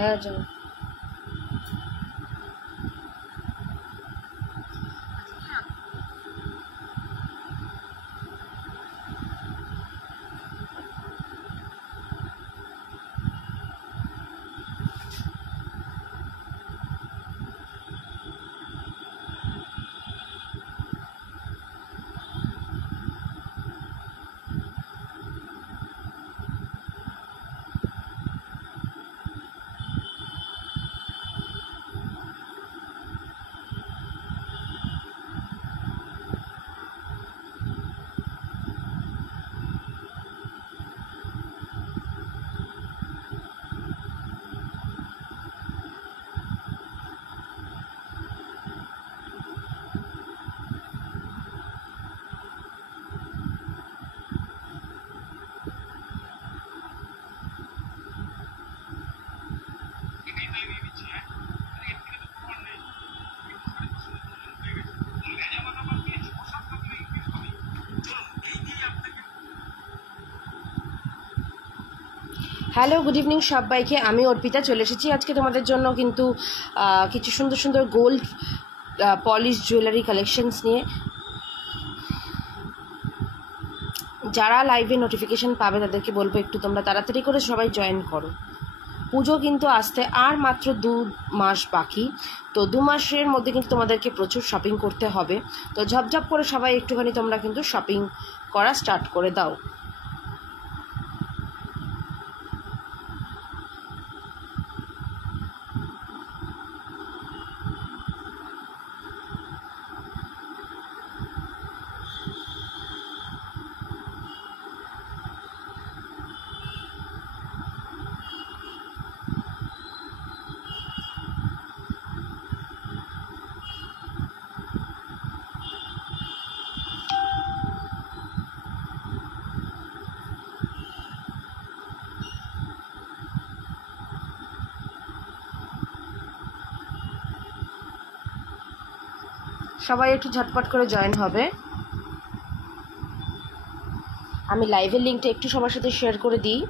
হ্যাঁ যাও। Hello, good evening সবাইকে। আমি অর্পিতা চলে এসেছি আজকে তোমাদের জন্য কিন্তু কিছু সুন্দর সুন্দর গোল্ড পলিশ জুয়েলারি কালেকশনস নিয়ে। যারা লাইভে নোটিফিকেশান পাবে তাদেরকে বলবো একটু তোমরা তাড়াতাড়ি করে সবাই জয়েন করো। পুজো কিন্তু আসতে আর মাত্র 2 মাস বাকি, তো 2 মাসের মধ্যে কিন্তু তোমাদেরকে প্রচুর শপিং করতে হবে। তো ঝপঝপ করে সবাই একটুখানি তোমরা কিন্তু শপিং করা স্টার্ট করে দাও। সবাই একটু ঝটপট করে জয়েন হবে। আমি লাইভের লিঙ্কটা একটু সবার সাথে শেয়ার করে দিই।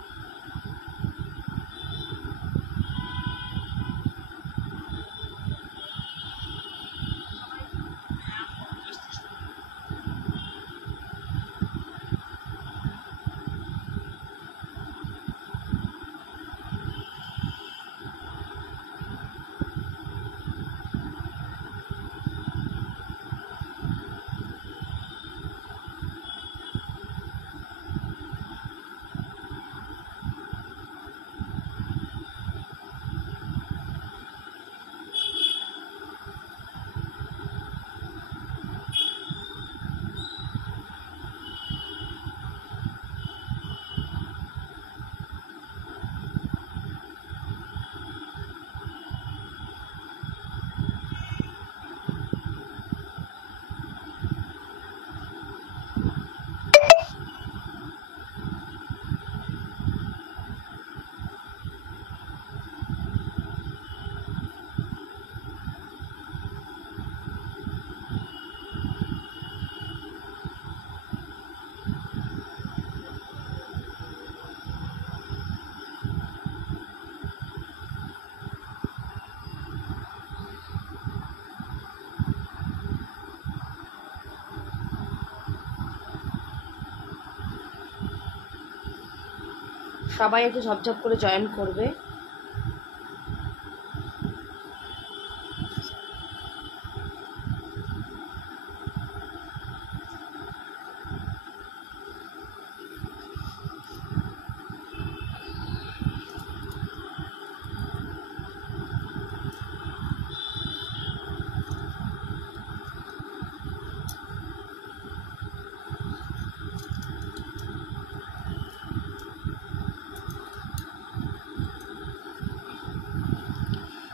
সবাই একটু ঝপঝপ করে জয়েন করবে।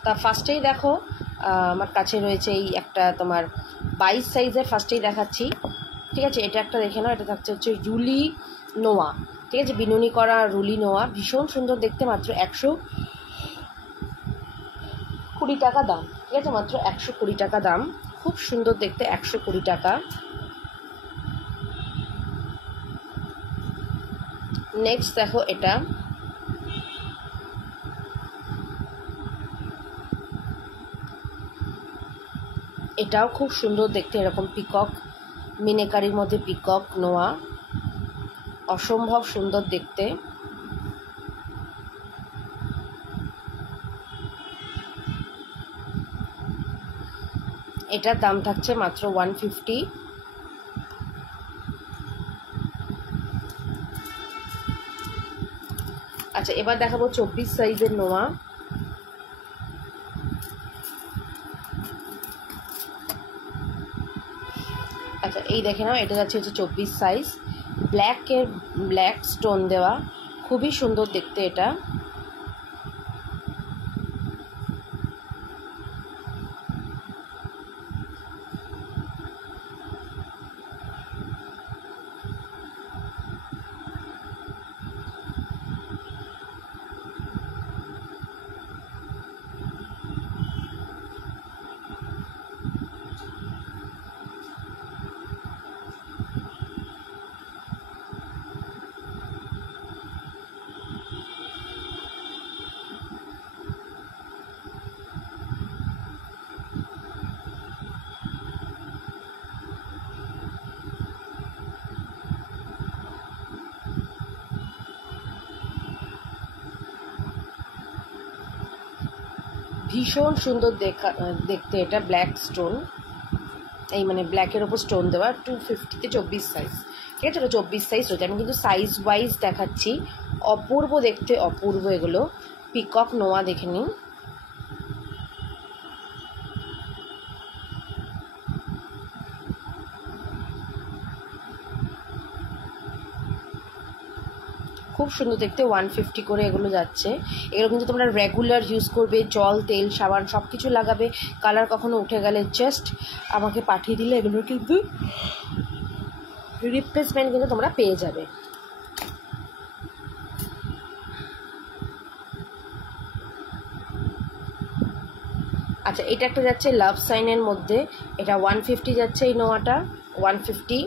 তা ফার্স্টেই দেখো আমার কাছে রয়েছে এই একটা তোমার 22 সাইজের, ফার্স্টেই দেখাচ্ছি। ঠিক আছে, এটা একটা দেখে নাও। এটা থাকছে হচ্ছে রুলি নোয়া। ঠিক আছে, বিনুনি করা রুলি নোয়া, ভীষণ সুন্দর দেখতে, মাত্র 120 টাকা দাম। ঠিক আছে, মাত্র 120 টাকা দাম, খুব সুন্দর দেখতে, 120 টাকা। নেক্সট দেখো, এটা এটাও খুব সুন্দর দেখতে, এরকম পিকক মিনেকারির মধ্যে পিকক নোয়া, অসম্ভব সুন্দর দেখতে। এটার দাম থাকছে মাত্র 150। আচ্ছা, এবার দেখাবো 24 সাইজের নোয়া। আচ্ছা, এই দেখে নাও, এটা যাচ্ছে 24 সাইজ, ব্ল্যাক স্টোন দেওয়া, খুবই সুন্দর দেখতে এটা। ভীষণ সুন্দর দেখতে এটা, ব্ল্যাক স্টোন, এই মানে ব্ল্যাকের ওপর স্টোন দেওয়া, 250-তে 24 সাইজ। ঠিক আছে, এটা 24 সাইজ রয়েছে। আমি কিন্তু সাইজ ওয়াইজ দেখাচ্ছি, অপূর্ব দেখতে, অপূর্ব এগুলো। পিকক নোয়া দেখে নিন। খুব সুন্দর দেখতে, 150 করে এগুলো যাচ্ছে। এগুলো কিন্তু তোমরা রেগুলার ইউজ করবে, জল তেল সাবান সব কিছু লাগাবে। কালার কখনো উঠে গেলে জাস্ট আমাকে পাঠিয়ে দিলে এগুলোর কিন্তু রিপ্লেসমেন্ট কিন্তু তোমরা পেয়ে যাবে। আচ্ছা, এটা একটা যাচ্ছে লাভ সাইনের মধ্যে, এটা 150 যাচ্ছে এই নোয়াটা, 150।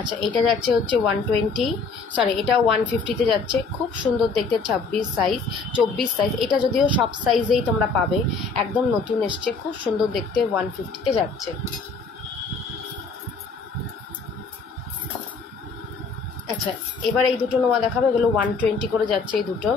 আচ্ছা, এটা যাচ্ছে 120, সরি এটাও 150-তে যাচ্ছে, খুব সুন্দর দেখতে, 24 সাইজ। এটা যদিও সব সাইজেই তোমরা পাবে, একদম নতুন এসছে, খুব সুন্দর দেখতে, 150-তে যাচ্ছে। আচ্ছা, এবার এই দুটো নোয়া দেখাবো, এগুলো 120 করে যাচ্ছে এই দুটো।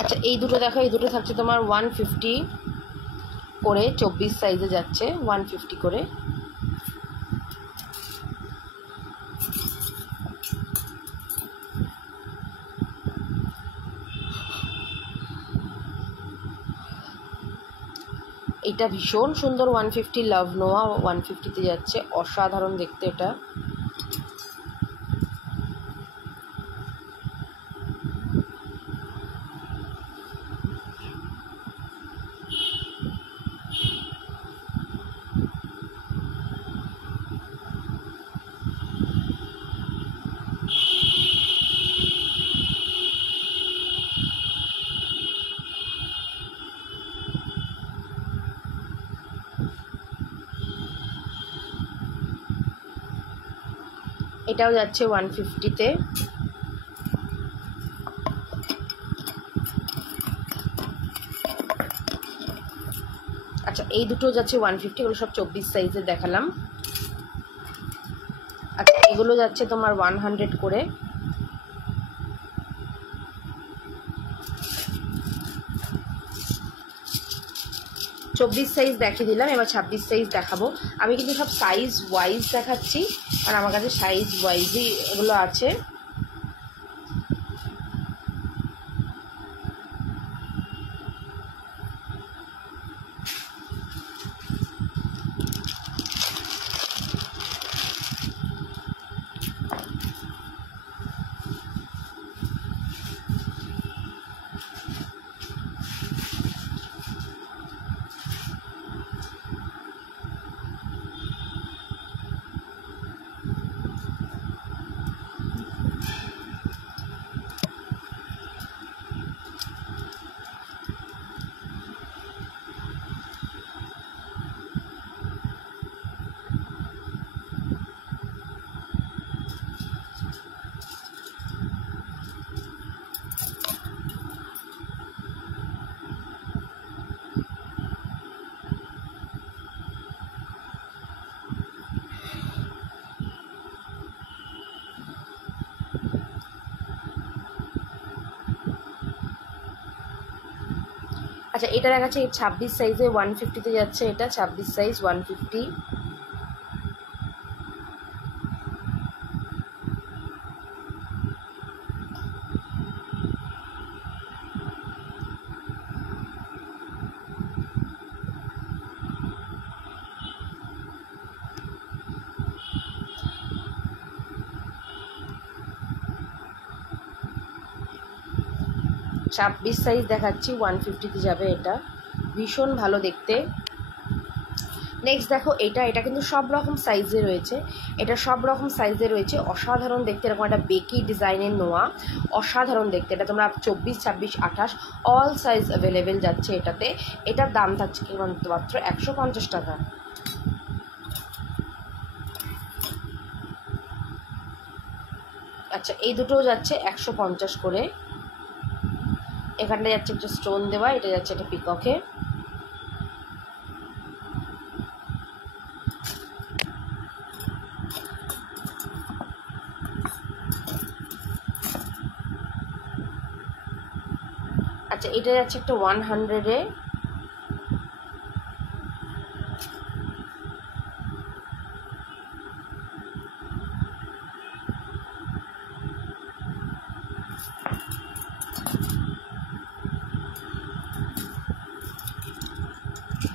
আচ্ছা, এই দুটো দেখো, এই দুটো থাকছে তোমার 150 করে, 24 সাইজে যাচ্ছে, 150 করে। এটা ভীষণ সুন্দর, 150 লাভ নোয়া, 150-তে যাচ্ছে, অসাধারণ দেখতে এটা। এটাও যাচ্ছে 150-তে। আচ্ছা, এই দুটো যাচ্ছে 150, এগুলো সব 24 সাইজের দেখালাম। আচ্ছা, এগুলো যাচ্ছে তোমার 100 করে। চব্বিশ সাইজ দেখিয়ে দিলাম, এবার 26 সাইজ দেখাবো। আমি কিন্তু সব সাইজ ওয়াইজ দেখাচ্ছি, আর আমার কাছে সাইজ ওয়াইজই এগুলো আছে। আচ্ছা এটা দেখাচ্ছে 26 সাইজে 150-তে যাচ্ছে, এটা 26 সাইজ 150। ছাব্বিশ সাইজ দেখাচ্ছি 150-তে যাবে, এটা ভীষণ ভালো দেখতে। নেক্সট দেখো এটা কিন্তু সব রকম সাইজে রয়েছে, এটা সব রকম সাইজে রয়েছে, অসাধারণ দেখতে। এরকম একটা বেকি ডিজাইনের নোয়া, অসাধারণ দেখতে। এটা তোমরা 24, 26, 28 অল সাইজ অ্যাভেলেবেল যাচ্ছে এটাতে। এটার দাম থাকছে মাত্র 150 টাকা। আচ্ছা এই দুটোও যাচ্ছে 150 করে। এখানটা যাচ্ছে একটা স্টোন দেওয়া, এটা যাচ্ছে একটা পিককে। আচ্ছা এটা যাচ্ছে একটা 100-এ।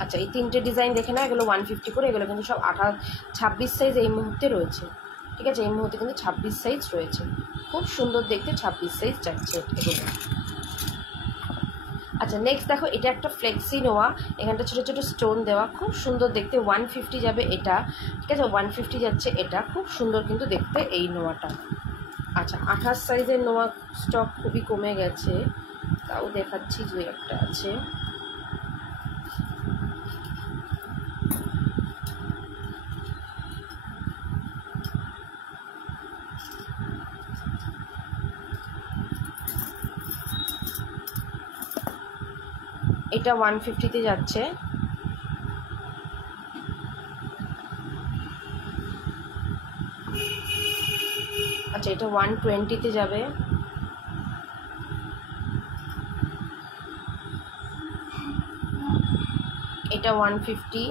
আচ্ছা এই তিনটে ডিজাইন দেখে না, এগুলো 150 করে। এগুলো কিন্তু সব 26 সাইজ এই মুহূর্তে রয়েছে, ঠিক আছে? এই মুহূর্তে কিন্তু 26 সাইজ রয়েছে, খুব সুন্দর দেখতে 26 সাইজ যাচ্ছে এগুলো। আচ্ছা নেক্সট দেখো এটা একটা ফ্লেক্সি নোয়া, এখানটা ছোটো ছোটো স্টোন দেওয়া, খুব সুন্দর দেখতে। 150 যাবে এটা, ঠিক আছে? 150 যাচ্ছে এটা, খুব সুন্দর কিন্তু দেখতে এই নোয়াটা। আচ্ছা 28 সাইজের নোয়া স্টক খুবই কমে গেছে, তাও দেখাচ্ছি যে একটা আছে। এটা 150-তে যাচ্ছে। আচ্ছা এটা 120-তে যাবে। এটা 150।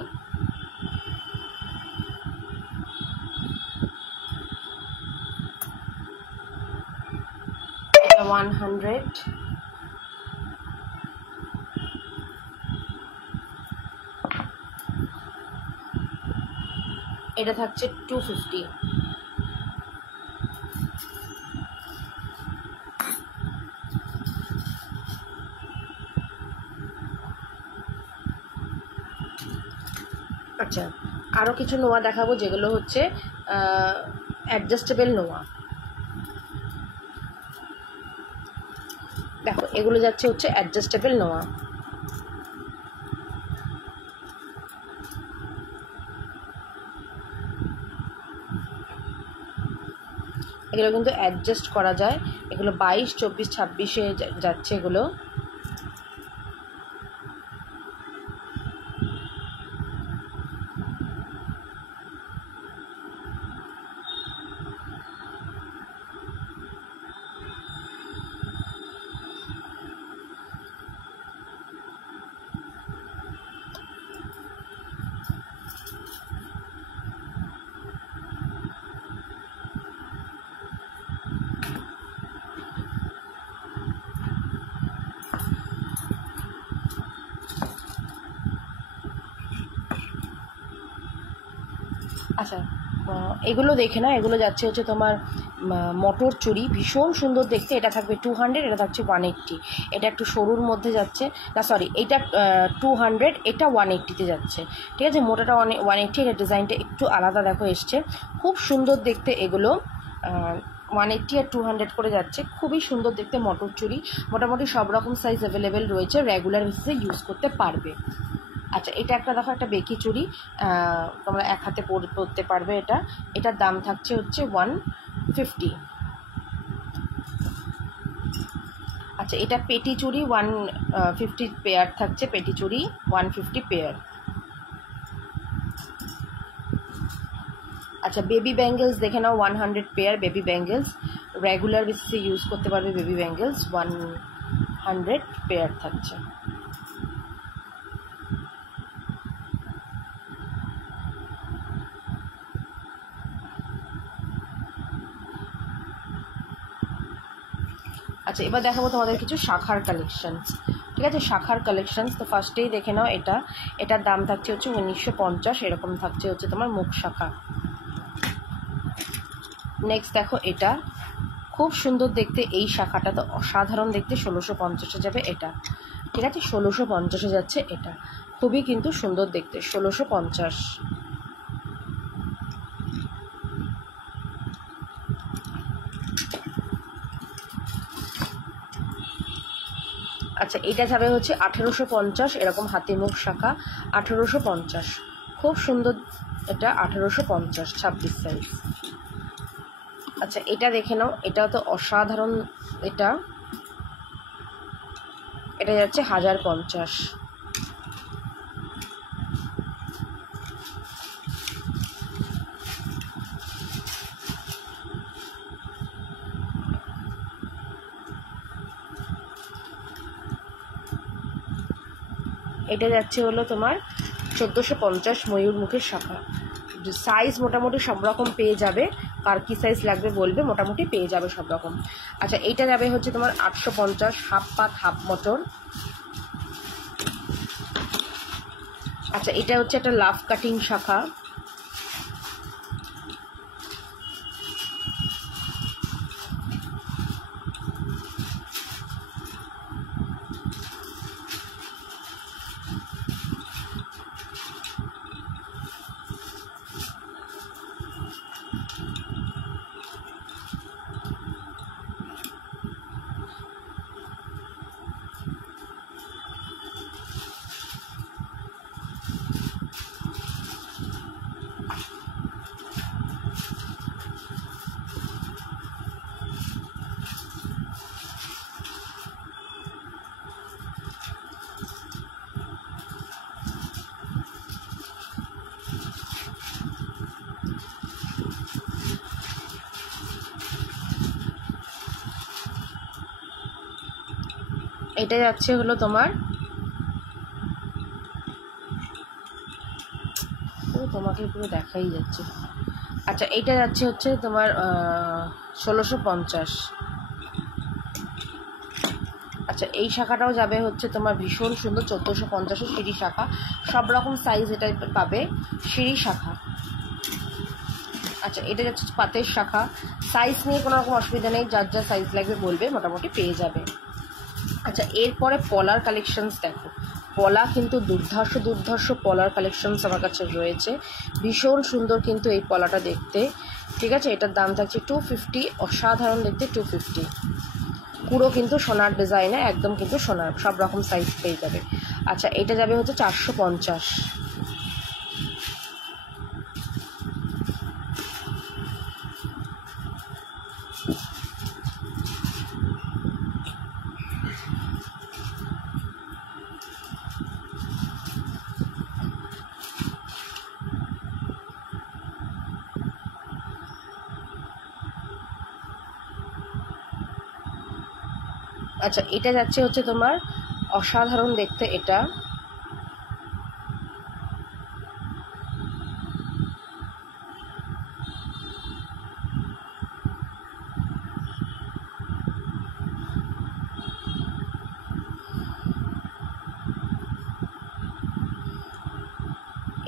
এটা 100। এটা থাকছে 250। আচ্ছা আরও কিছু নোয়া দেখাবো যেগুলো হচ্ছে অ্যাডজাস্টেবল নোয়া। দেখো এগুলো যাচ্ছে হচ্ছে অ্যাডজাস্টেবল নোয়া। এগুলো কিন্তু অ্যাডজাস্ট করা যায়, এগুলো 22, 24, 26-এ যাচ্ছে এগুলো। আচ্ছা এগুলো দেখে না, এগুলো যাচ্ছে হচ্ছে তোমার মটর চুরি, ভীষণ সুন্দর দেখতে। এটা থাকবে 200, এটা থাকছে 180। এটা একটু সরুর মধ্যে যাচ্ছে, না সরি এইটা 200, এটা 180-তে যাচ্ছে, ঠিক আছে? মোটাটা 180, এটা ডিজাইনটা একটু আলাদা দেখো এসছে, খুব সুন্দর দেখতে এগুলো। 180 আর 200 করে যাচ্ছে, খুবই সুন্দর দেখতে মটর চুরি। মোটামুটি সব রকম সাইজ অ্যাভেলেবেল রয়েছে, রেগুলার বেসিসে ইউজ করতে পারবে। আচ্ছা এটা একটা দেখো, একটা বেকি চুড়ি, তোমরা এক হাতে পরতে পারবে। এটার দাম থাকছে হচ্ছে 150। আচ্ছা এটা পেটি চুড়ি 150 পেয়ার থাকছে, পেটি চুড়ি 150 পেয়ার। আচ্ছা বেবি ব্যাঙ্গেলস দেখে নাও, 100 পেয়ার বেবি ব্যাঙ্গেলস, রেগুলার বেসিসে ইউজ করতে পারবে বেবি ব্যাঙ্গেলস, 100 পেয়ার থাকছে। আচ্ছা, এবার দেখাবো তোমাদের কিছু শাখার কালেকশানস। ঠিক আছে, শাখার কালেকশানস। তো ফার্স্টেই দেখে নাও, এটার দাম থাকছে হচ্ছে 1950, এরকম থাকছে হচ্ছে তোমার মুখ শাখা। নেক্সট দেখো, এটা খুব সুন্দর দেখতে, এই শাখাটা তো অসাধারণ দেখতে, 1650-এ যাবে এটা। ঠিক আছে, 1650-এ যাচ্ছে এটা, খুবই কিন্তু সুন্দর দেখতে, 1650। আচ্ছা, এটা যাবে হচ্ছে 1850, এরকম হাতিমুখ শাখা, 1850, খুব সুন্দর এটা, 1850, 26 সাইজ। আচ্ছা, এটা দেখে নাও, এটাও তো অসাধারণ, এটা যাচ্ছে 1050। এটা যাচ্ছে হলো তোমার 1450, ময়ূর মুখের শাখা। সাইজ মোটামুটি সব রকম পেয়ে যাবে, কার কী সাইজ লাগবে বলবে, মোটামুটি পেয়ে যাবে সব রকম। আচ্ছা, এইটা যাবে হচ্ছে তোমার 850, হাফ পাত হাফ মটর। আচ্ছা, এটা হচ্ছে একটা লাভ কাটিং শাখা। এটা যাচ্ছে হলো তোমার, তোমাকে পুরো দেখাই যাচ্ছে। আচ্ছা, এইটা যাচ্ছে হচ্ছে তোমার 1650। আচ্ছা, এই শাখাটাও যাবে হচ্ছে তোমার ভীষণ সুন্দর, 1450, সিঁড়ি শাখা, সব রকম সাইজ এটা পাবে, সিঁড়ি শাখা। আচ্ছা, এটা যাচ্ছে পাতের শাখা, সাইজ নিয়ে কোনো রকম অসুবিধা নেই, যার যা সাইজ লাগবে বলবে, মোটামুটি পেয়ে যাবে। আচ্ছা, এরপরে পলার কালেকশনস দেখো, পলা কিন্তু দুর্ধর্ষ পলার কালেকশনস আমার কাছে রয়েছে, ভীষণ সুন্দর কিন্তু এই পলাটা দেখতে। ঠিক আছে, এটার দাম থাকছে 250, অসাধারণ দেখতে, 250, পুরো কিন্তু সোনার ডিজাইনে, একদম কিন্তু সোনার, সব রকম সাইজ পেয়ে যাবে। আচ্ছা, এটা যাবে হচ্ছে 450। আচ্ছা, এটা যাচ্ছে হচ্ছে তোমার অসাধারণ দেখতে, এটা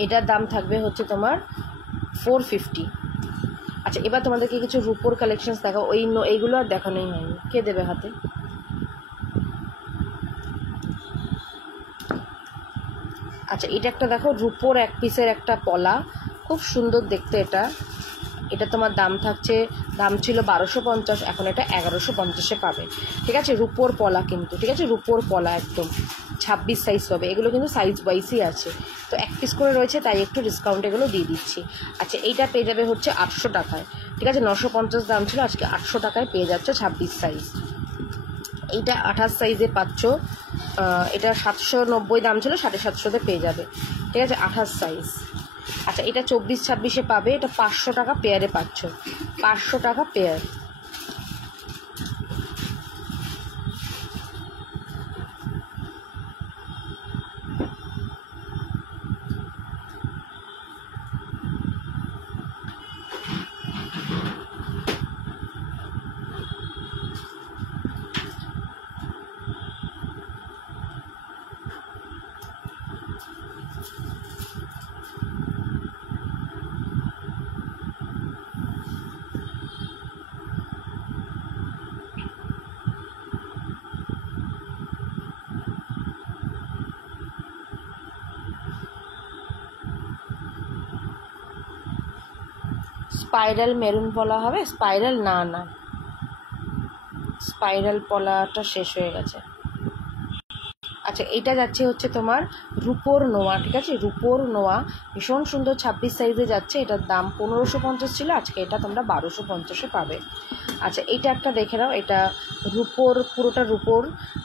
এটার দাম থাকবে হচ্ছে তোমার 450। আচ্ছা, এবার তোমাদেরকে কিছু রূপোর কালেকশনস দেখাও, এইগুলো আর দেখানোই হয়নি, কে দেবে হাতে। আচ্ছা, এটা একটা দেখো, রূপোর এক পিসের একটা পলা, খুব সুন্দর দেখতে এটা। এটা তোমার দাম ছিল 1250, এখন এটা 1150-এ পাবে। ঠিক আছে, রূপোর পলা কিন্তু, ঠিক আছে, রূপোর পলা একদম 26 সাইজ পাবে, এগুলো কিন্তু সাইজ ওয়াইজই আছে, তো এক পিস করে রয়েছে তাই একটু ডিসকাউন্ট এগুলো দিয়ে দিচ্ছি। আচ্ছা, এইটা পেয়ে যাবে হচ্ছে 800 টাকায়। ঠিক আছে, 950 দাম ছিল, আজকে 800 টাকায় পেয়ে যাচ্ছে 26 সাইজ। এইটা 28 সাইজে পাচ্ছ, এটা 790 দাম ছিল, 750-তে পেয়ে যাবে। ঠিক আছে, 28 সাইজ। আচ্ছা, এটা 24-26-এ পাবে, এটা 500 টাকা পেয়ারে পাচ্ছ, 500 টাকা পেয়ার। স্পাইরাল মেরুন পলা হবে, স্পাইরাল না না স্পাইরাল পলাটা শেষ হয়ে গেছে। আচ্ছা এইটা যাচ্ছে হচ্ছে তোমার রুপোর নোয়া, ঠিক আছে, রুপোর নোয়া ভীষণ সুন্দর 26 সাইজে যাচ্ছে। এটার দাম 1550 ছিল, আজকে এটা তোমরা 1250-এ পাবে। আচ্ছা এইটা একটা দেখে নাও, এটা রুপোর, পুরোটা রুপোর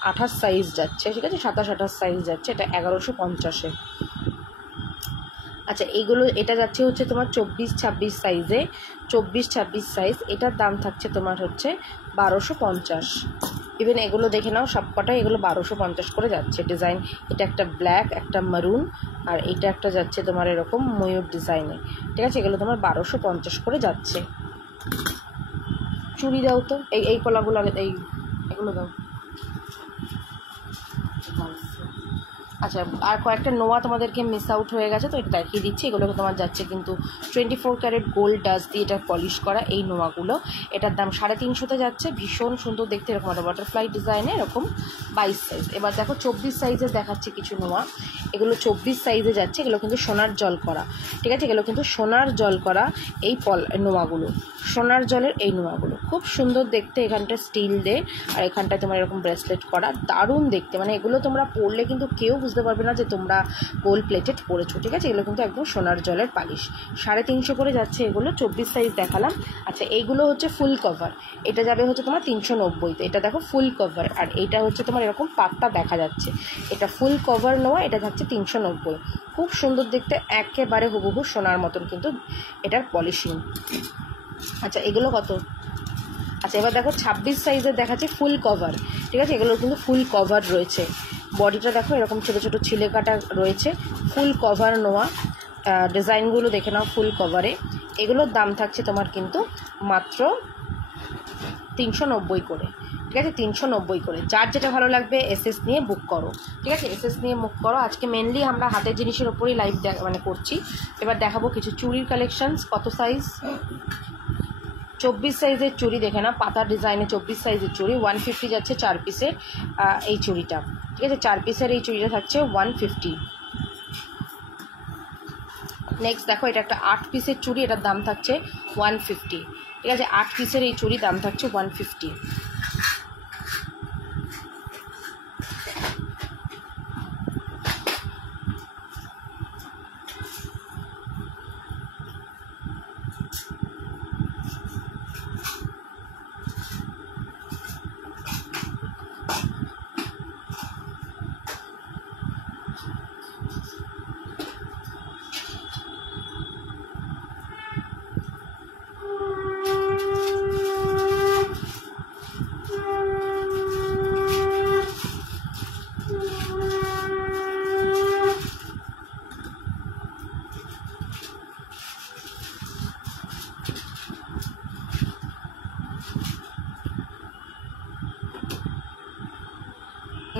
28 সাইজ যাচ্ছে, ঠিক আছে, 27-28 সাইজ যাচ্ছে, এটা 1150-এ। আচ্ছা এইগুলো, এটা যাচ্ছে হচ্ছে তোমার 24-26 সাইজে, 24-26 সাইজ, এটার দাম থাকছে তোমার হচ্ছে 1250। ইভেন এগুলো দেখে নাও সবকটাই, এগুলো 1250 করে যাচ্ছে ডিজাইন। এটা একটা ব্ল্যাক, একটা মারুন, আর এইটা একটা যাচ্ছে তোমার এরকম ময়ূর ডিজাইনে, ঠিক আছে, এগুলো তোমার 1250 করে যাচ্ছে। চুড়ি দাও তো, এই কলাগুলো আগে, এগুলো দাও। আচ্ছা আর কয়েকটা নোয়া তোমাদেরকে মিস আউট হয়ে গেছে, তো এটা দেখিয়ে দিচ্ছি। এগুলোকে তোমার যাচ্ছে কিন্তু 24 ক্যারেট গোল্ড ডাস্ট দিয়ে এটা পলিশ করা এই নোয়াগুলো। এটার দাম 350-তে যাচ্ছে, ভীষণ সুন্দর দেখতে, এরকম একটা বাটারফ্লাই ডিজাইনে, এরকম 22 সাইজ। এবার দেখো 24 সাইজের দেখাচ্ছে কিছু নোয়া, এগুলো 24 সাইজে যাচ্ছে, এগুলো কিন্তু সোনার জল করা, ঠিক আছে, এগুলো কিন্তু সোনার জল করা এই নোয়াগুলো, সোনার জলের এই নোয়াগুলো খুব সুন্দর দেখতে। এখানটা স্টিল দে, আর এখানটায় তোমার এরকম ব্রেসলেট করা, দারুণ দেখতে, মানে এগুলো তোমরা পরলে কিন্তু কেউ বুঝতে পারবে না যে তোমরা গোল্ড প্লেটেড পরেছো, ঠিক আছে, এগুলো কিন্তু একদম সোনার জলের পালিশ। 350 করে যাচ্ছে এগুলো, 24 সাইজ দেখালাম। আচ্ছা এইগুলো হচ্ছে ফুল কভার, এটা যাবে হচ্ছে তোমার 390-তে, এটা দেখো ফুল কভার, আর এইটা হচ্ছে তোমার এরকম পাতটা দেখা যাচ্ছে, এটা ফুল কভার নেওয়া, এটা যাচ্ছে 390। খুব সুন্দর দেখতে, একেবারে হুবহু সোনার মতন কিন্তু এটার পলিশিং। আচ্ছা এগুলো কত? আচ্ছা এবার দেখো 26 সাইজের দেখাচ্ছে ফুল কভার, ঠিক আছে, এগুলো কিন্তু ফুল কভার রয়েছে, বডিটা দেখো এরকম ছোটো ছোটো ছিলে কাটা রয়েছে, ফুল কভার নোয়া, ডিজাইনগুলো দেখে নাও ফুল কভারে। এগুলোর দাম থাকছে তোমার কিন্তু মাত্র 390 করে, ঠিক আছে, 390 করে। যার যেটা ভালো লাগবে এসএস নিয়ে বুক করো, ঠিক আছে, এসএস নিয়ে বুক করো। আজকে মেনলি আমরা হাতের জিনিসের ওপরই লাইভ মানে করছি। এবার দেখাবো কিছু চুড়ির কালেকশানস। কত সাইজ? 24 সাইজের চুড়ি দেখে না, পাতা ডিজাইনে 24 সাইজের চুড়ি, 150 যাচ্ছে 4 পিসের এই চুড়িটা, ঠিক আছে, 4 পিসের এই চুড়িটা থাকছে 150। নেক্সট দেখো এটা একটা 8 পিসের চুড়ি, এটার দাম থাকছে 150, ঠিক আছে, 8 পিসের এই চুড়ি দাম থাকছে 150।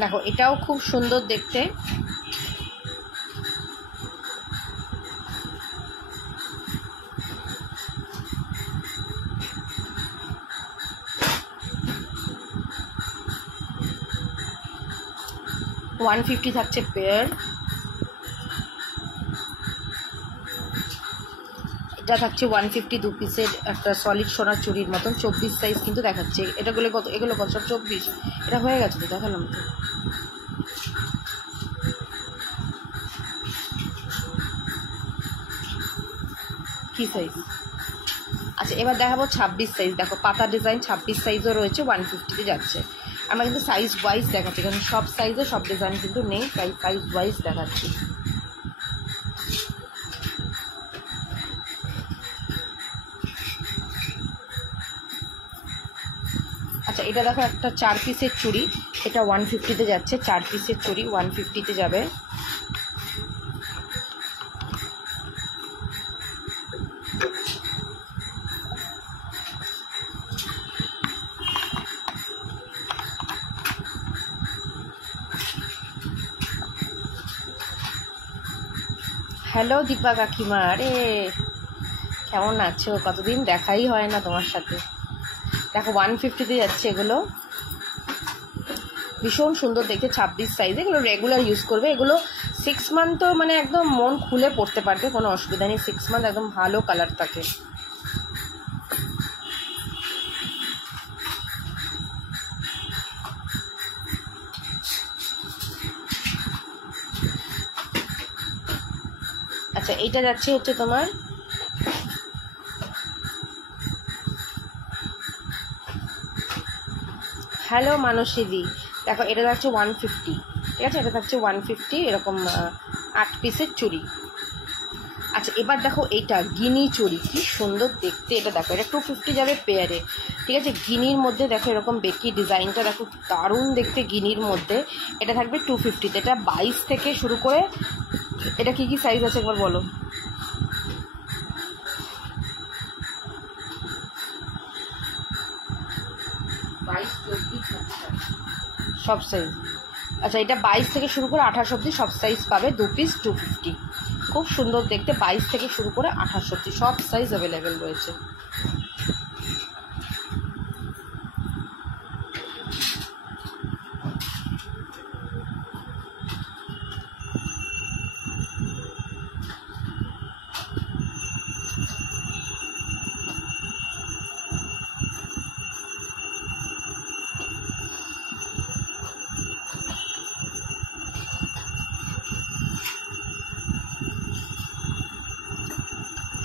দেখো এটাও খুব সুন্দর দেখতে, $150 থাকছে পেয়ার। এটা থাকছে 150 2 পিসের একটা সলিড সোনার চুড়ির মতন, 24 সাইজ কিন্তু দেখাচ্ছে। এটাগুলো কত? এগুলো কত? সব 24। এটা হয়ে গেছে তো, দেখালাম তো। কি সাইজ? আচ্ছা এবার দেখাবো 26 সাইজ। দেখো পাতা ডিজাইন 26 সাইজও রয়েছে, 150-তে যাচ্ছে। আমরা কিন্তু সাইজ ওয়াইজ দেখাচ্ছি, কারণ সব সাইজে সব ডিজাইন কিন্তু নেই, তাই সাইজ ওয়াইজ দেখাচ্ছি। আচ্ছা এটা দেখো একটা 4 পিসের চুড়ি, এটা 150-তে যাচ্ছে, 4 পিসের চুড়ি 150-তে যাবে। হ্যালো দীপা কাকিমা, আরে কেমন আছো? কতদিন দেখাই হয় না তোমার সাথে। দেখো 150-তে যাচ্ছে এগুলো, ভীষণ সুন্দর দেখতে, 26 সাইজ। এগুলো রেগুলার ইউজ করবে, এগুলো 6 মান্থ তো মানে একদম মন খুলে পড়তে পারবে, কোনো অসুবিধা নেই, 6 মান্থ একদম ভালো কালার থাকে। আচ্ছা এইটা যাচ্ছে হচ্ছে তোমার হ্যালো মানসীদি, দেখো এটা যাচ্ছে 150, ঠিক আছে, এটা থাকছে 150 এরকম 8 পিসের চুড়ি। আচ্ছা এবার দেখো এইটা গিনি চুড়ি, কি সুন্দর দেখতে, এটা দেখো এটা 250 যাবে পেয়ারে, ঠিক আছে। গিনির মধ্যে দেখো এরকম বেকি ডিজাইনটা দেখো দারুণ দেখতে, গিনির মধ্যে এটা থাকবে 250-তে। এটা 22 থেকে শুরু করে, এটা কি কি সাইজ আছে একবার বলো। 22, 24, সব সাইজ। আচ্ছা এটা 22 থেকে শুরু করে 28 অবধি সব সাইজ পাবে, 2 পিস 250, খুব সুন্দর দেখতে। 22 থেকে শুরু করে 28 অবধি সব সাইজ অ্যাভেলেবেল রয়েছে।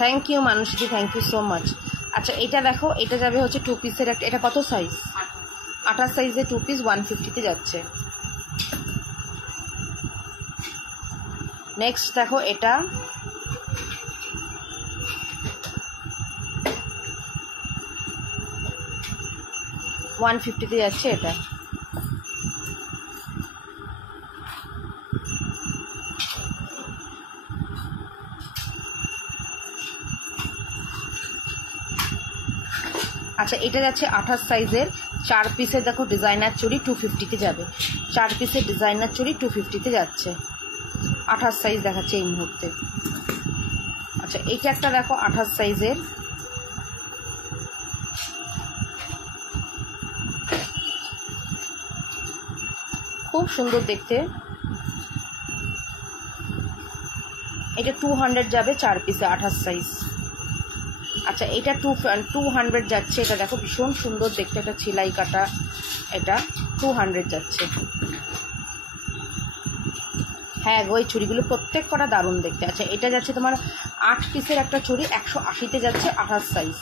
থ্যাংক ইউ মানুষজি, থ্যাংক ইউ সো মাচ। আচ্ছা এটা দেখো, এটা যাবে হচ্ছে 2 পিসের একটা, এটা কত সাইজ? 28 সাইজে 2 পিস 150-তে যাচ্ছে। নেক্সট দেখো এটা 150-তে যাচ্ছে এটা। আচ্ছা এটা যাচ্ছে 28 সাইজের 4 পিসের দেখো ডিজাইনার চুড়ি, 250-তে যাবে। 4 পিসের ডিজাইনার চুড়ি 250-তে যাচ্ছে, 28 সাইজ দেখাচ্ছে এই মুহূর্তে। আচ্ছা এইটা একটা দেখো 28 সাইজের, খুব সুন্দর দেখতে, এটা 200 যাবে 4 পিসে, 28 সাইজ। আচ্ছা এটা 200 যাচ্ছে, এটা দেখো ভীষণ সুন্দর দেখতে, এটা সেলাই কাটা, এটা 200 যাচ্ছে। হ্যাঁ গো এই চুড়িগুলো প্রত্যেক কটা দারুণ দেখতে। আচ্ছা এটা যাচ্ছে তোমার 8 পিসের একটা চুড়ি, 180-তে যাচ্ছে, 28 সাইজ,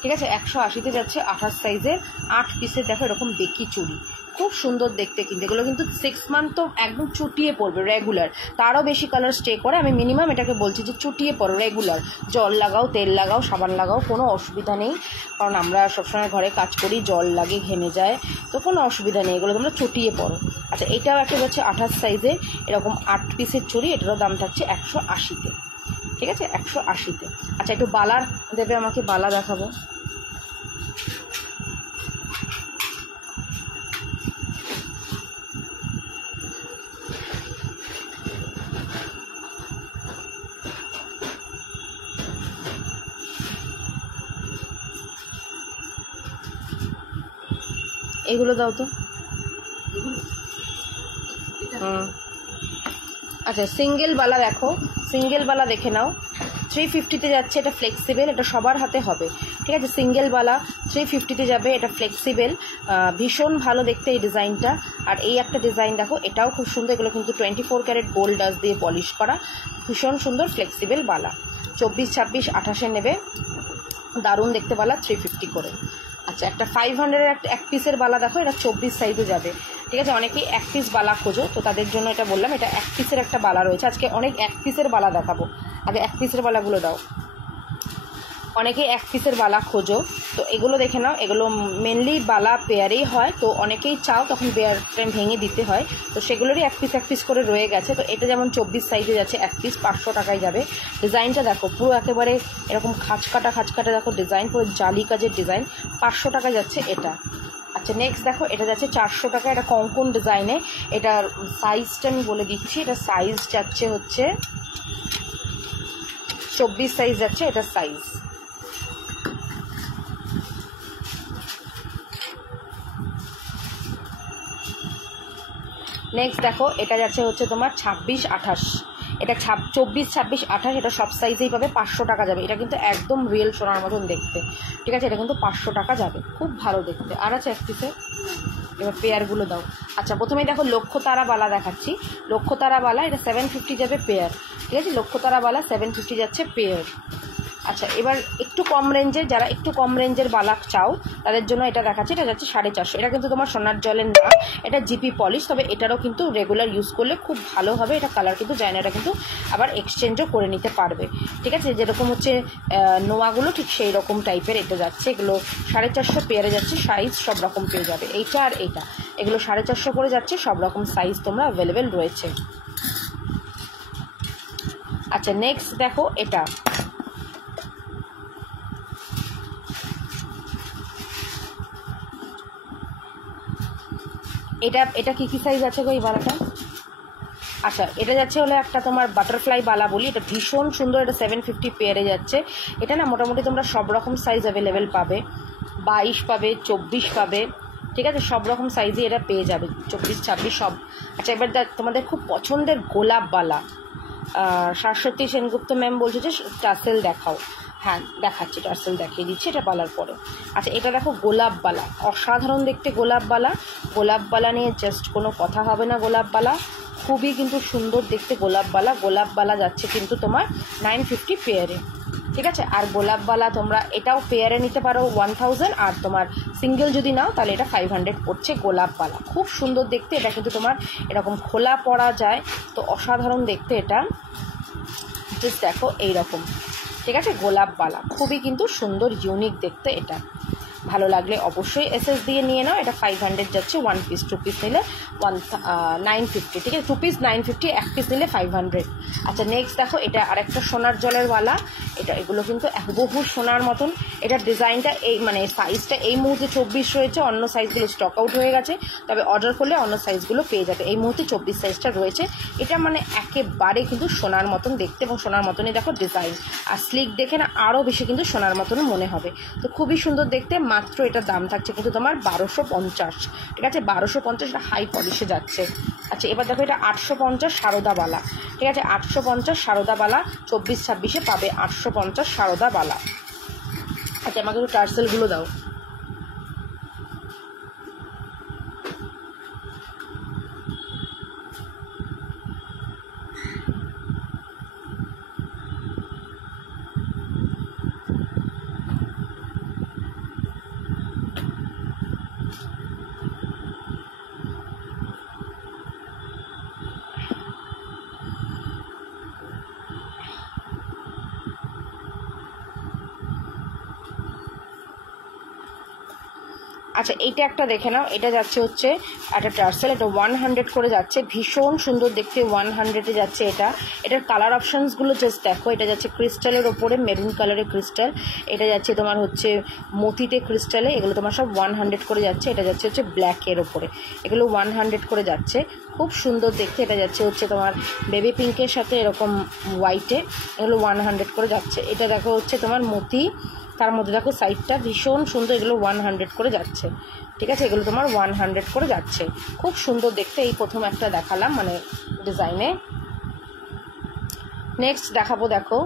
ঠিক আছে। 180-তে যাচ্ছে 28 সাইজের 8 পিসের দেখো এরকম বেকি চুড়ি, খুব সুন্দর দেখতে। কিন্তু এগুলো কিন্তু 6 মান্থ তো একদম চুটিয়ে পড়বে রেগুলার, তারও বেশি কালার স্টে করে। আমি মিনিমাম এটাকে বলছি যে চুটিয়ে পড়ো রেগুলার, জল লাগাও, তেল লাগাও, সাবান লাগাও, কোনো অসুবিধা নেই। কারণ আমরা সবসময় ঘরে কাজ করি, জল লাগে, ঘেমে যায়, তো কোনো অসুবিধা নেই, এগুলো তোমরা চুটিয়ে পড়ো। আচ্ছা এটাও একটা হচ্ছে 28 সাইজে এরকম 8 পিসের চুড়ি, এটারও দাম থাকছে 180-তে, ঠিক আছে, 180-তে। আচ্ছা একটু বালার দেবে আমাকে, বালা দেখাবো। এগুলো দাও তো। আচ্ছা সিঙ্গেল বালা দেখো, সিঙ্গেল বালা দেখে নাও, 350-তে যাচ্ছে, এটা ফ্লেক্সিবল, এটা সবার হাতে হবে, ঠিক আছে। সিঙ্গেল বালা 350-তে যাবে, এটা ফ্লেক্সিবল, ভীষণ ভালো দেখতে এই ডিজাইনটা। আর এই একটা ডিজাইন দেখো, এটাও খুব সুন্দর, এগুলো কিন্তু 24 ক্যারেট গোল্ড ডাস্ট দিয়ে পলিশ করা, ভীষণ সুন্দর ফ্লেক্সিবল বালা। 24, 26, 28-এ নেবে, দারুণ দেখতে বালা, 350 করে। আচ্ছা একটা 500-এর একটা 1 পিসের বালা দেখো, এটা 24 সাইজে যাবে, ঠিক আছে। অনেকেই 1 পিস বালা খোঁজো, তো তাদের জন্য এটা বললাম, এটা 1 পিসের একটা বালা রয়েছে। আজকে অনেক 1 পিসের বালা দেখাবো, আগে 1 পিসের বালাগুলো দাও। অনেকেই 1 পিসের বালা খোঁজো, তো এগুলো দেখে নাও, এগুলো মেনলি বালা পেয়ারেই হয়, তো অনেকেই চাও তখন পেয়ার ফ্রেম ভেঙে দিতে হয়, তো সেগুলোরই 1 পিস করে রয়ে গেছে। তো এটা যেমন 24 সাইজে যাচ্ছে, 1 পিস 500 টাকায় যাবে। ডিজাইনটা দেখো পুরো একেবারে এরকম খাঁচকাটা দেখো ডিজাইন, পুরো জালি কাজের ডিজাইন, 500 টাকা যাচ্ছে এটা। আচ্ছা নেক্সট দেখো এটা যাচ্ছে 400 টাকা, এটা কঙ্কন ডিজাইনে, এটার সাইজটা আমি বলে দিচ্ছি, এটা সাইজ যাচ্ছে হচ্ছে 24 সাইজ যাচ্ছে এটা সাইজ। নেক্সট দেখো এটা যাচ্ছে হচ্ছে তোমার 26, 28, এটা 24, 26, 28, এটা সব সাইজেই পাবে, 500 টাকা যাবে। এটা কিন্তু একদম রিয়েল সোনার মতন দেখতে, ঠিক আছে, এটা কিন্তু 500 টাকা যাবে, খুব ভালো দেখতে। আর আছে 1 পিসে, এবার পেয়ারগুলো দাও। আচ্ছা প্রথমেই দেখো লক্ষ্যতারা বালা দেখাচ্ছি, লক্ষ্যতারা বালা, এটা 750 যাবে পেয়ার, ঠিক ঠিক আছে, লক্ষ্যতারাওয়ালা 750 যাচ্ছে পেয়ার। আচ্ছা, এবার একটু কম রেঞ্জের, যারা একটু কম রেঞ্জের বালা চাও তাদের জন্য এটা দেখাচ্ছে, এটা যাচ্ছে 450। এটা কিন্তু তোমার সোনার জলের না, এটা জিপি পলিশ, তবে এটারও কিন্তু রেগুলার ইউজ করলে খুব ভালো হবে। এটা কালার কিন্তু যায় না, এটা কিন্তু আবার এক্সচেঞ্জও করে নিতে পারবে। ঠিক আছে, যেরকম হচ্ছে নোয়াগুলো ঠিক সেই রকম টাইপের এটা যাচ্ছে। এগুলো 450 পেয়ারে যাচ্ছে, সাইজ সব রকম পেয়ে যাবে। এইটা আর এইটা, এগুলো 450 করে যাচ্ছে, সব রকম সাইজ তোমরা অ্যাভেলেবেল রয়েছে। আচ্ছা, নেক্সট দেখো এটা, এটা কি সাইজ আছে গো এই বালাটা? আচ্ছা, এটা যাচ্ছে হলো একটা তোমার বাটারফ্লাই বালা বলি, এটা ভীষণ সুন্দর, এটা 750 পেয়ারে যাচ্ছে। এটা না মোটামুটি তোমরা সব রকম সাইজ অ্যাভেলেবেল পাবে, 22 পাবে, 24 পাবে, ঠিক আছে, সব রকম সাইজই এটা পেয়ে যাবে, 24, 26 সব। আচ্ছা, এবার তোমাদের খুব পছন্দের গোলাপ বালা, শাশ্বতী সেনগুপ্ত ম্যাম বলছে যে টার্সেল দেখাও। হ্যাঁ, দেখাচ্ছি, টার্সেল দেখিয়ে দিচ্ছি এটা বালার পরে। আচ্ছা, এটা দেখো গোলাপ বালা, অসাধারণ দেখতে গোলাপ বালা। গোলাপ বালা নিয়ে জাস্ট কোনো কথা হবে না, গোলাপ বালা খুবই কিন্তু সুন্দর দেখতে গোলাপ বালা। গোলাপ বালা যাচ্ছে কিন্তু তোমার 950 পেয়ারে, ঠিক আছে। আর গোলাপ বালা তোমরা এটাও পেয়ারে নিতে পারো 1000, আর তোমার সিঙ্গেল যদি নাও তাহলে এটা 500 পড়ছে। গোলাপ বালা খুব সুন্দর দেখতে, এটা কিন্তু তোমার এরকম খোলা পরা যায়, তো অসাধারণ দেখতে এটা। জাস্ট দেখো এইরকম, ঠিক আছে, গোলাপ বালা খুবই কিন্তু সুন্দর, ইউনিক দেখতে। এটা ভালো লাগলে অবশ্যই এসএস দিয়ে নিয়ে নাও। এটা 500 যাচ্ছে, 1 পিস, 2 পিস নিলে 950, ঠিক আছে, 2 পিস 950, 1 পিস নিলে 500। আচ্ছা, নেক্সট দেখো এটা আরেকটা সোনার জলের বালা। এগুলো কিন্তু বহু সোনার মতন। এটার ডিজাইনটা এই মানে সাইজটা এই মুহূর্তে 24 রয়েছে, অন্য সাইজগুলো স্টক আউট হয়ে গেছে, তবে অর্ডার করলে অন্য সাইজগুলো পেয়ে যাবে। এই মুহূর্তে 24 সাইজটা রয়েছে। এটা মানে একেবারে কিন্তু সোনার মতন দেখতে, এবং সোনার মতনই দেখো ডিজাইন, আর স্লিক দেখে না আরও বেশি কিন্তু সোনার মতনও মনে হবে। তো খুবই সুন্দর দেখতে। মাত্র এটার দাম থাকছে কিন্তু তোমার 1250, ঠিক আছে, 1250, এটা হাই পলিশে যাচ্ছে। আচ্ছা, এবার দেখো এটা 850 সারদাবালা, ঠিক আছে, 850 সারদাবালা, 24-26-এ পাবে 850 সারদাবালা। আচ্ছা, আমাকে একটু টার্সেলগুলো দাও। আচ্ছা, এইটা একটা দেখে নাও, এটা যাচ্ছে হচ্ছে একটা টার্সেল, এটা 100 করে যাচ্ছে, ভীষণ সুন্দর দেখতে, 100-এ যাচ্ছে। এটার কালার অপশানসগুলো জাস্ট দেখো। এটা যাচ্ছে ক্রিস্টালের ওপরে, মেরুন কালারের ক্রিস্টাল। এটা যাচ্ছে তোমার হচ্ছে মতিতে ক্রিস্টালে, এগুলো তোমার সব 100 করে যাচ্ছে। এটা যাচ্ছে হচ্ছে ব্ল্যাকের ওপরে, এগুলো 100 করে যাচ্ছে, খুব সুন্দর দেখতে। এটা যাচ্ছে হচ্ছে তোমার বেবি পিঙ্কের সাথে এরকম হোয়াইটে, এগুলো 100 করে যাচ্ছে। এটা দেখো হচ্ছে তোমার মতি, তার মধ্যে দেখো সাইডটা ভীষণ সুন্দর, এগুলো 100 করে যাচ্ছে, ঠিক আছে, এগুলো তোমার 100 করে যাচ্ছে, খুব সুন্দর দেখতে। এই প্রথম একটা দেখালাম মানে ডিজাইনে। নেক্সট দেখাবো, দেখো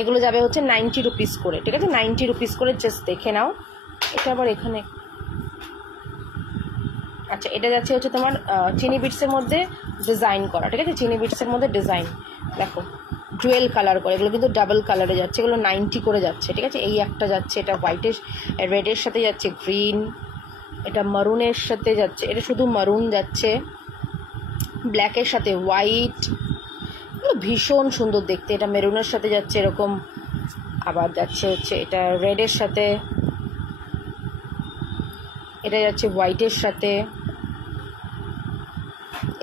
এগুলো যাবে হচ্ছে 90 রুপিস করে, ঠিক আছে, 90 রুপিস করে, জাস্ট দেখে নাও। এটা আবার এখানে, আচ্ছা, এটা যাচ্ছে হচ্ছে তোমার চিনি বিটসের মধ্যে ডিজাইন করা, ঠিক আছে, চিনি বিটসের মধ্যে ডিজাইন দেখো, ডুয়েল কালার করে, এগুলো কিন্তু ডাবল কালারে যাচ্ছে, এগুলো 90 করে যাচ্ছে, ঠিক আছে। এই একটা যাচ্ছে, এটা হোয়াইটের রেডের সাথে যাচ্ছে, গ্রিন, এটা মারুনের সাথে যাচ্ছে, এটা শুধু মারুন যাচ্ছে, ব্ল্যাকের সাথে হোয়াইট, ভীষণ সুন্দর দেখতে। এটা মেরুনের সাথে যাচ্ছে এরকম, আবার যাচ্ছে হচ্ছে এটা রেডের সাথে, এটা যাচ্ছে হোয়াইটের সাথে,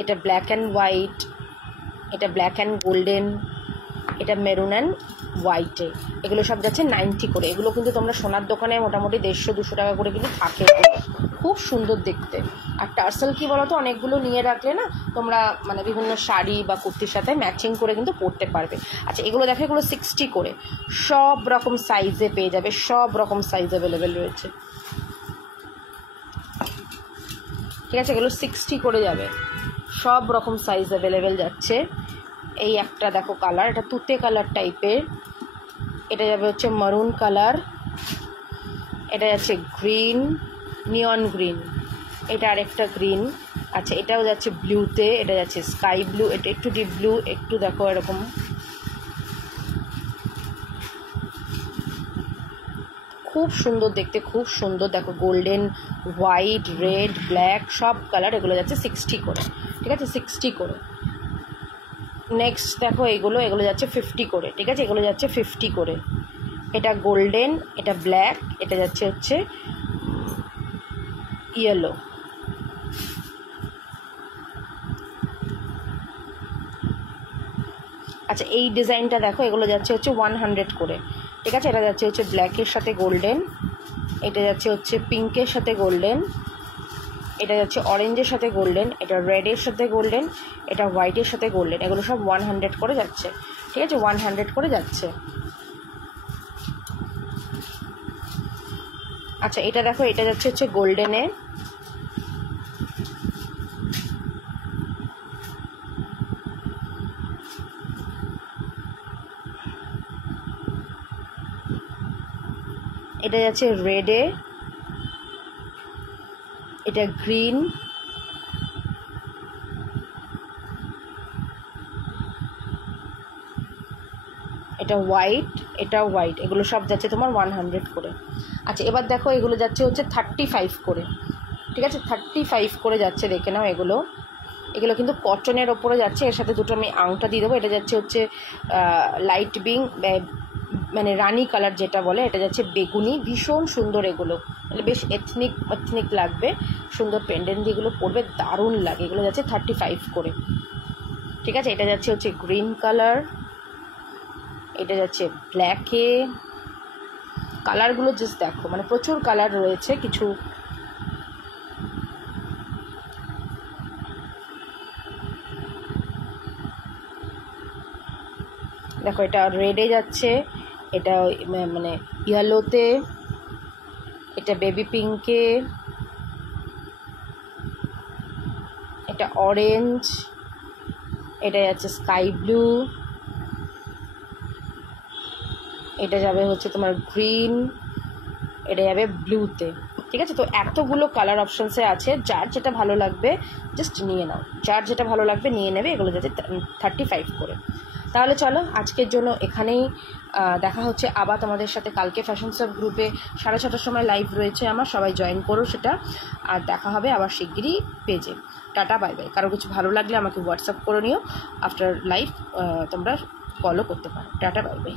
এটা ব্ল্যাক অ্যান্ড হোয়াইট, এটা ব্ল্যাক অ্যান্ড গোল্ডেন, এটা মেরুন অ্যান্ড হোয়াইটে, এগুলো সব যাচ্ছে 90 করে। এগুলো কিন্তু তোমরা সোনার দোকানে মোটামুটি 150-200 টাকা করে কিন্তু থাকে, খুব সুন্দর দেখতে। আর টার্সেল কি বলো তো, অনেকগুলো নিয়ে রাখলে না তোমরা মানে বিভিন্ন শাড়ি বা কুর্তির সাথে ম্যাচিং করে কিন্তু পরতে পারবে। আচ্ছা, এগুলো দেখো, এগুলো 60 করে, সব রকম সাইজে পেয়ে যাবে, সব রকম সাইজ অ্যাভেলেবেল রয়েছে, ঠিক আছে, এগুলো 60 করে যাবে, সব রকম সাইজ অ্যাভেলেবেল যাচ্ছে। এই একটা দেখো কালার, এটা তুতে কালার টাইপের, এটা যাবে হচ্ছে মারুন কালার, এটা যাচ্ছে গ্রিন, নিয়ন গ্রিন, এটা আরেকটা গ্রিন, আচ্ছা এটাও যাচ্ছে ব্লুতে, এটা যাচ্ছে স্কাই ব্লু, এটা একটু ডিপ ব্লু, একটু দেখো এরকম খুব সুন্দর দেখতে, খুব সুন্দর। দেখো গোল্ডেন, হোয়াইট, রেড, ব্ল্যাক সব কালার, এগুলো যাচ্ছে 60 করে, ঠিক আছে, 60 করে। নেক্সট দেখো এগুলো যাচ্ছে 50 করে, ঠিক আছে, এগুলো যাচ্ছে 50 করে। এটা গোল্ডেন, এটা ব্ল্যাক, এটা যাচ্ছে হচ্ছে ইয়েলো। আচ্ছা এই ডিজাইনটা দেখো, এগুলো যাচ্ছে হচ্ছে 100 করে, ঠিক আছে। এটা যাচ্ছে হচ্ছে ব্ল্যাকের সাথে গোল্ডেন, এটা যাচ্ছে হচ্ছে পিঙ্কের সাথে গোল্ডেন, এটা যাচ্ছে অরেঞ্জের সাথে গোল্ডেন, এটা রেডের সাথে গোল্ডেন, এটা হোয়াইটের সাথে গোল্ডেন, এগুলো সব 100 করে যাচ্ছে, ঠিক আছে, 100 করে যাচ্ছে। আচ্ছা এটা দেখো, এটা যাচ্ছে হচ্ছে গোল্ডেনে, এটা যাচ্ছে রেডে, এটা গ্রিন, এটা হোয়াইট, এটা হোয়াইট, এগুলো সব যাচ্ছে তোমার 100 করে। আচ্ছা এবার দেখো এগুলো যাচ্ছে হচ্ছে 35 করে, ঠিক আছে, 35 করে যাচ্ছে, দেখে নাও। এগুলো কিন্তু কটনের ওপরে যাচ্ছে, এর সাথে দুটো আমি আংটা দিয়ে দেবো। এটা যাচ্ছে হচ্ছে লাইট পিঙ্ক, মানে রানি কালার যেটা বলে, এটা যাচ্ছে বেগুনি, ভীষণ সুন্দর এগুলো, মানে বেশ এথনিক লাগবে, সুন্দর পেন্ডেন্ট যেগুলো পরবে দারুণ লাগে। এগুলো যাচ্ছে 35 করে, ঠিক আছে। এটা যাচ্ছে হচ্ছে গ্রিন কালার, এটা যাচ্ছে ব্ল্যাকে। কালারগুলো জাস্ট দেখো, মানে প্রচুর কালার রয়েছে কিছু। দেখো এটা রেডে যাচ্ছে, এটা মানে ইয়েলোতে, এটা বেবি পিঙ্কে, এটা অরেঞ্জ, এটা যাচ্ছে স্কাই ব্লু, এটা যাবে হচ্ছে তোমার গ্রিন, এটা যাবে ব্লুতে, ঠিক আছে। তো এতগুলো কালার অপশানসে আছে, যার যেটা ভালো লাগবে জাস্ট নিয়ে নাও, যার যেটা ভালো লাগবে নিয়ে নেবে। এগুলো যাচ্ছে 35 করে। তাহলে চলো আজকের জন্য এখানেই, দেখা হচ্ছে আবার তোমাদের সাথে কালকে। ফ্যাশন সব গ্রুপে 6:30টার সময় লাইভ রয়েছে আমার, সবাই জয়েন করো সেটা, আর দেখা হবে আবার শিগগিরই পেজে। Tata bye bye. কারো কিছু ভালো লাগলে আমাকে হোয়াটসঅ্যাপ করে নিও, আফটার লাইভ তোমরা কলও করতে পারো। Tata bye bye.